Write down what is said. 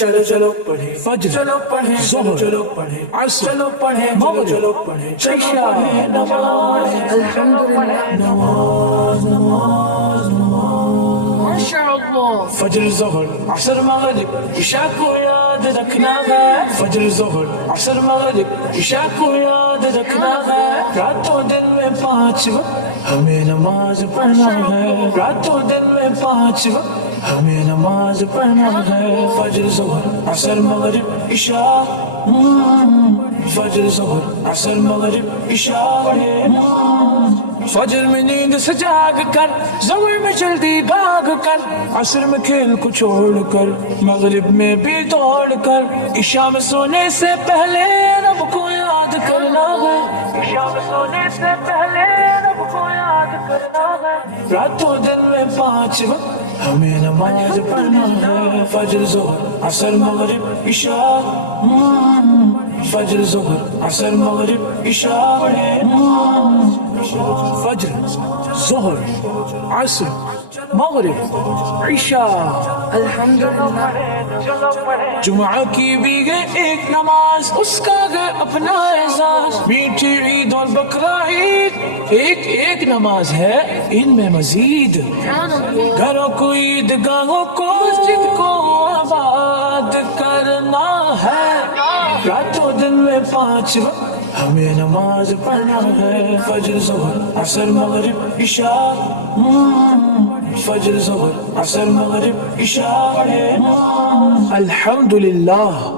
چلو چلو پڑھے فجر، چلو پڑھے ظہر، چلو پڑھے عصر، چلو پڑھے مغرب، چلو پڑھے عشاء، نماز الحمدللہ نماز نماز نماز ماشاءاللہ فجر ظہر عصر مغرب عشاء کو یاد رکھنا ہے فجر ظہر عصر مغرب عشاء کو یاد رکھنا ہے راتوں دن میں 5 وقت ہمیں نماز پڑھنا ہے راتوں دن میں 5 وقت ہمیں نماز پڑھنا ہے فجر ظہر عصر مغرب عشاء فجر ظہر عصر مغرب عشاء فجر میں نیند سے جاگ کر ظہر میں جلدی بھاگ کر عصر میں کھیل کو چھوڑ کر مغرب میں بھی دوڑ کر عشاء میں سونے سے پہلے رب کو یاد کرنا ہے عشاء میں سونے سے پہلے رب کو یاد کرنا ہے راتوں دن میں 5 وقت ہمیں نماز پڑھنا ہے فجر ظہر عصر مغرب عشاء فجر ظہر عصر مغرب عشاء فجر، ظہر، عصر، مغرب، عشاء۔ الحمدللہ جمعہ کی بھی ہے ایک نماز، اس کا ہے اپنا اعزاز، میٹھی عید اور بقرہ عید ایک ایک نماز ہے ان میں مزید، سبحان اللہ گھروں کو عید گاہوں کو مسجد کو آباد کرنا ہے راتوں دن میں 5 وقت ہمیں نماز پڑھنا ہے فجر ظہر عصر مغرب عشاء فجر ظہر عصر مغرب عشاء الحمدللہ۔